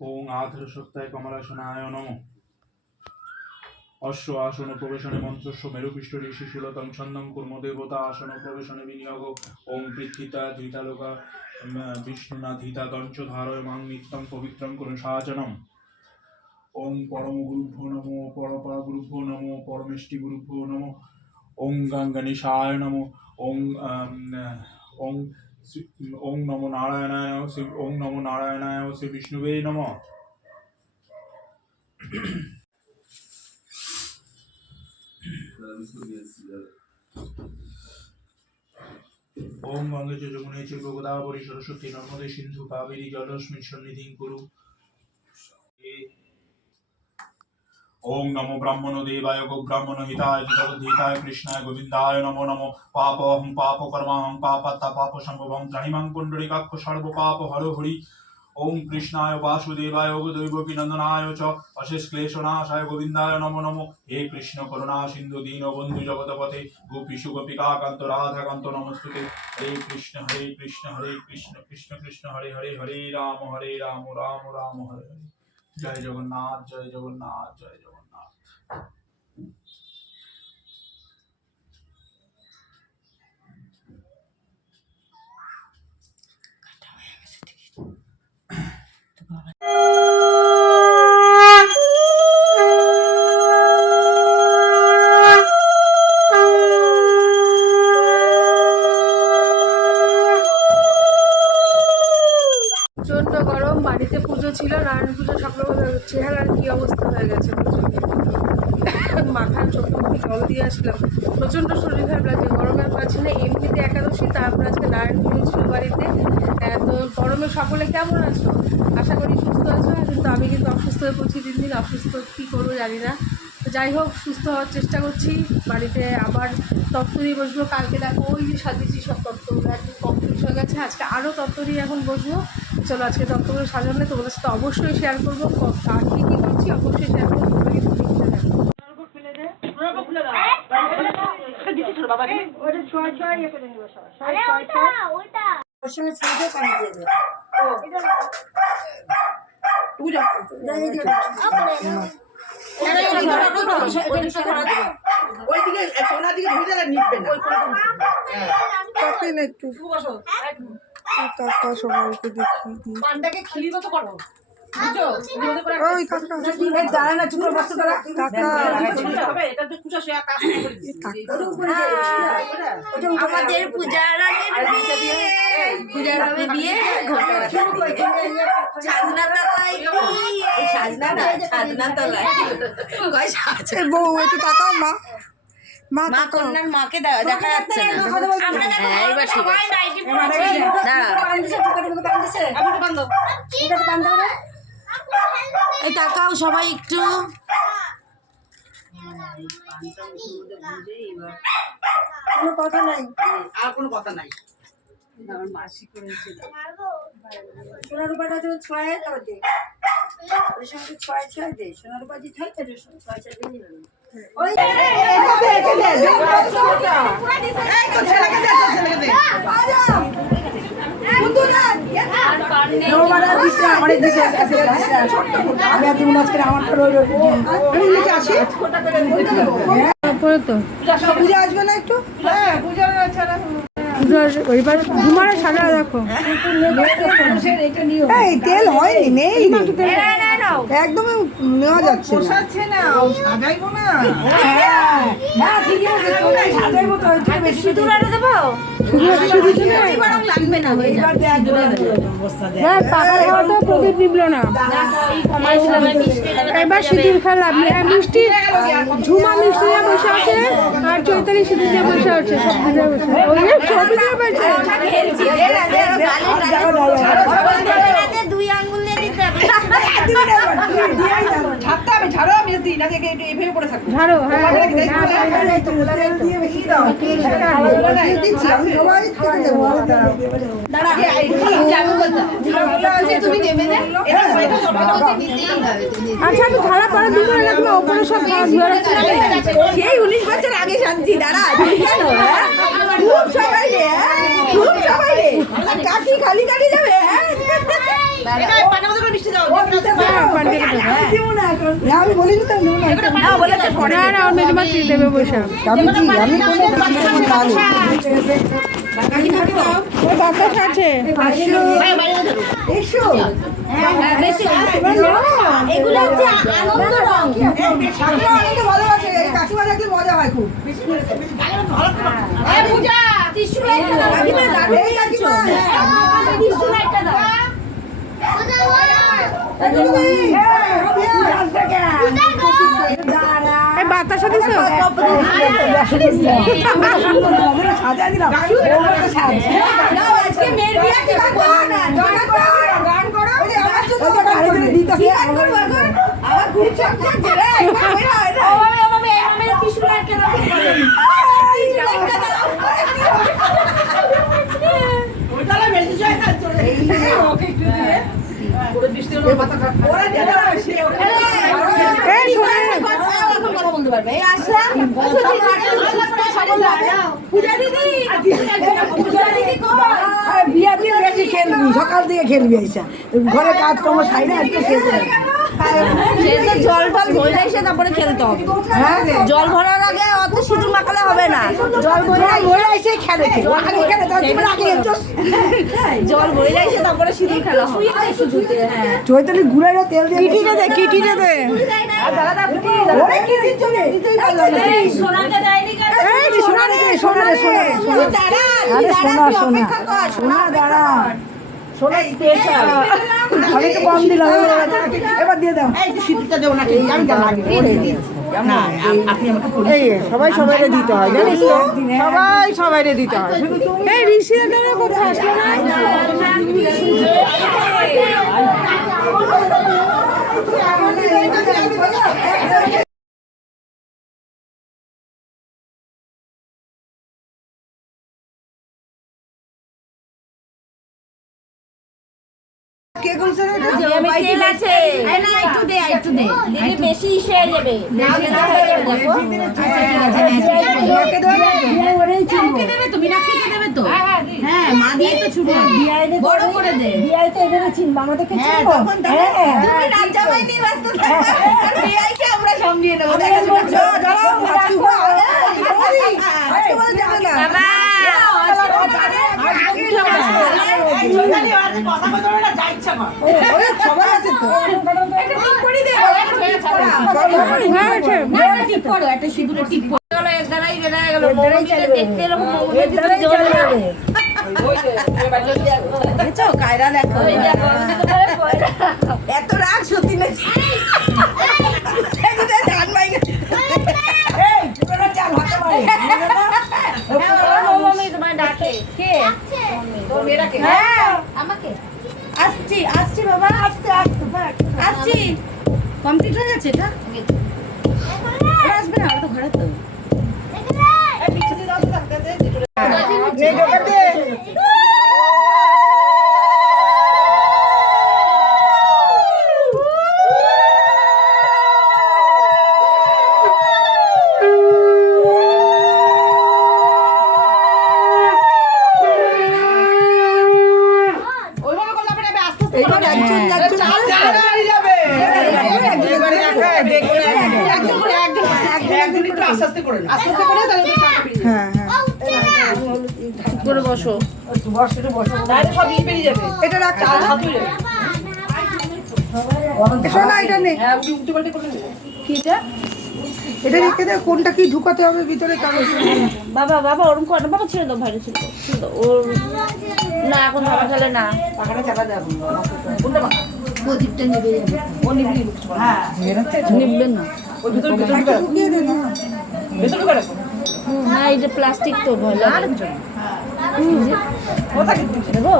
ওং আধারসত্তায় কমলাসনায় নমঃ। অশ্ব আসন প্রবেশনে মন্ত্রস্ব মেরুপৃষ্ঠ ঋষি শূলতং ছন্দং কুর্ম দেবতা আসন প্রবেশনে বিনিয়োগ। ওং পৃথিতা ধৃতালোকা বিষ্ণুনা ধৃতা দঞ্চ ধারয় মাং নিত্যং পবিত্রং কুরু সাচনম। ওং পরম গুরুভ্যো নমো পরপরা গুরুভ্যো নমো পরমেষ্টি গুরুভ্যো নমো। ওং গঙ্গনিশায় নমো। ওং ওং ওং নমো নারায়ণায় ওং নমো নারায়ণায় শ্রী বিষ্ণুবে নমঃ। ওম গঙ্গে চ যমুনে চৈব গোদাবরী সরস্বতী নর্মদে সিন্ধু কাবেরী জলস্মিন সন্নিধিং কুরু। ওম নমো ব্রাহ্মণ দেবায় গো ব্রাহ্মণ হিতায় জগদ্ধিতায় কৃষ্ণায় গোবিন্দায় নমো নমো। পাপহং পাপ কর্মাহং পাপাত্তা পাপ সম্ভবং ত্রাহিমাং পুণ্ডরীকাক্ষ সর্ব পাপ হর হরি। ওম কৃষ্ণায় বাসুদেবায় দৈবকী নন্দনায় চ অশেষ ক্লেশনাশায় গোবিন্দায় নমো নমো। হে কৃষ্ণ করুণা সিন্ধু দীন বন্ধু জগৎপতে গোপীষু গোপিকা কান্ত রাধা কান্ত নমস্তুতে। হরে কৃষ্ণ হরে কৃষ্ণ কৃষ্ণ কৃষ্ণ হরে হরে হরে রাম রাম রাম হরে হরে। জয় জগন্নাথ জয় জগন্নাথ জয় জগন্নাথ। প্রচন্ড গরম, বাড়িতে পুজো ছিল, নারায়ণ পুজো সকালবেলা চেহারার কি অবস্থা হয়ে গেছে। মাথায় চোখ মুখে জল দিয়ে আসলাম, প্রচন্ড শরীর খারাপ লাগছে, গরমের পাচ্ছি না। এমনিতে একাদশী, তারপর আজকে নারায়ণ পুজো ছিল বাড়িতে। তো গরমে সকলে কেমন আছো? আশা করি সুস্থ আছো। কিন্তু আমি কিন্তু অসুস্থ হয়ে পড়ছি, দিন দিন অসুস্থ, কী করবো জানি না। তো যাই হোক, সুস্থ হওয়ার চেষ্টা করছি। বাড়িতে আবার তত্ত্বরি বসবো। কালকে দেখো ওই যে সাজিয়েছি সব তত্ত্বগুলো একদিন কমপ্লিট হয়ে গেছে, আজকে আরও তত্ত্বরি এখন বসবো। চলো আজকে তত্ত্বগুলো সাজালে তোমাদের সাথে অবশ্যই শেয়ার করবো, আর কী কী করছি অবশ্যই শেয়ার করবো। ওইদিকে সোনার দিকে ধরে গেলে নিবে না। কাকা সবাইকে দেখিয়ে দিই। পান্ডাকে খিলি মতো করো। ওই কাকা দাঁড়া না, চুপ করে বসতে দাঁড়া। কাকা এটা তো কুচা শুয়ে কাজ করে দিচ্ছি। আমাদের পূজার বিয়ে বউ একটু তাকাও মা। মা মা কন্যার মাকে দেখা যাচ্ছে না। এইবার ঠিক আছে, এই তাকাও সবাই একটু। কোনো কথা নাই, আর কোনো কথা নাই। আমার মাসি করেছিল সোনার উপাটা তো ছয় যাবে দে, ওই সঙ্গে ছয় ছয় দে। সোনার উপা দি ছয় ছয় ছয় ছয় দিয়ে দিলাম। ওই পূজা আসবে না একটু? ওইবার ঝুমারে সাজা দেখো। এই তেল হয়নি, নেই একদমই নেওয়া যাচ্ছে না। প্রদীপ নিবল না, এবার সিঁদুর খেলা মিষ্টি, ঝুমা মিষ্টি দিয়ে বসে আছে, আর চৈতালি সিঁদুর দিয়ে বসে আছে। সব দিনে বসে ছবি দিয়ে বসে। দুই আঙ্গুল দিয়ে দিতে হবে। ঝাড়ো, হ্যাঁ আচ্ছা, আমি ঝাড়া পরে দিব না, তুমি ওপরে সব সেই 19 বছর আগে শান্তি। দাঁড়া খুব সবাই রে, খুব সবাই রে, কাঠি খালি কাঠি যাবে। আমি বলি তো না বলেছে পরে না না ওর মেজমা দিয়ে দেবে বৈশাখ। আমি কি আমি ওর বাতাস আছে। এসো এগুলো হচ্ছে আনন্দ রং। অনেক ভালো আছে, কাকিমা দেখলে মজা হয় খুব। পূজা টিস্যু লাইটটা দাও। এই কাকিমা, টিস্যু লাইটটা দাও। এই বাতাসা দিছো? সাজাই দিলাম। আজকে মেয়ের বিয়ে কিছু বলো না। গান করো। আবার ঘুরে চকচক জেরে টিস্যু লাইটটা দাও। এই শোনো কথা বলতে পারবে। এই আসলাম পূজা দিদি বিয়া দিন বেশি খেলবি, সকাল থেকে খেলবি এসে ঘরে কাজকর্ম সাইডে একটু খেলতে হবে। সে তো জল টল ভরে এসে তারপরে খেলতে হবে। হ্যাঁ জল ভরার আগে অত সিঁদুর মাখালে হবে না। জল ভরে ঘরে এসে খেলে ও আগে খেলে তোমরা আগে খেলছোস। জল ভরে এসে তারপরে সিঁদুর খেলা হবে। হ্যাঁ চৈতালি গুড়াইরা তেল দিয়ে কিটিনে দে কিটিনে দে। ওরে কি দিচ্ছ রে? সোনাকে দেয়নি কেন? এই সোনা রে, সোনা রে, সোনা রে, সোনা। দাঁড়া আরে সোনা, সোনা। অপেক্ষা কর। সোনা দাঁড়া। সোনা স্পেশাল। অনেকে কম দিলাম, এবার দিয়ে দাও। এই সিঁদুরটা দেও না কেন? আমি জানি না আপনি আমাকে এই সবাই সবাইকে দিতে হয় জানিস তো? সবাই সবাইকে দিতে হয়। শুধু তুমি এই ঋষিরা দাঁড়া কোথায় আসলো না? কে বলছে রে? আমি তেল আছে। এই না একটু দে দিলে বেশি ইসে হয়ে যাবে। বেশি না হয়ে যাবে দেখো। আচ্ছা ঠিক আছে। বিয়াকে দেবে? বিয়া ওরেই কাউকে দেবে তো মীনাক্ষীকে দেবে তো? হ্যাঁ মা দিয়ে তো ছুটে বড় করে দে। বিয়াই তো এখানে চিনবা, আমাদেরকে হ্যাঁ চিনবো? তখন তুমি রাত জামাই নিয়ে ব্যস্ত থাকবে। বিয়াইকে আমরা সামলিয়ে নেবো। দেখা যাবে। দাঁড়াও, আজকে বলো। আজকে বলো যাবে না। বাবা ওরে সবাই আছে তো। টিপ করে দে। হ্যাঁ আছে। টিপ করো একটা সিঁদুরে টিপ করো। গেল এর দ্বারাই বেড়ে গেল। দেখতে এরকম এর দ্বারাই চলে যাবে। দেখছো কায়দা দেখো। এত রাগ সত্যি না। এই, তোরা চাল হাতে মারে। মম্মি তোমার ডাকে কে? তোর মেয়েটাকে? হ্যাঁ আমাকে। আসছি বাবা আসছি। কমপ্লিট হয়ে যাচ্ছে এটা? ওরা আসবে না, ওরা তো ঘরে তো। এই ঢোকাতে। এইবার একজন যাচ্ছে। হ্যাঁ হ্যাঁ করে বসো। এটা রাখ। শোনা এটা নে। এটা রেখে দে, কোনটা কি ঢুকাতে হবে ভিতরে কাগজ। বাবা ওরকম করে না। বাবা ছেড়ে দাও ভাইরে ছেড়ে দাও। ওর না এখন বাবা খেলে না। পাখাটা চাপা দে এখন। প্রদীপটা নিবে যাবে। ও নিবে নিবে না। ঢুকিয়ে দে না। না এই যে প্লাস্টিক তো ভয় লাগে। দেবো?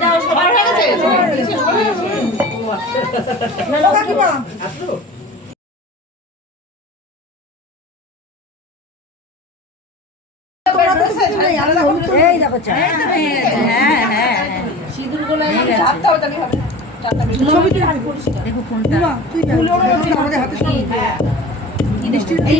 না, সবার হয়ে গেছে? না, এই দেখো চা। এই তো ভেঙে গেছে। হ্যাঁ হ্যাঁ সিঁদুর গোলায় ভেঙে গেছে। দেখো ফোনটা তুই আমাদের হাতে কি? এই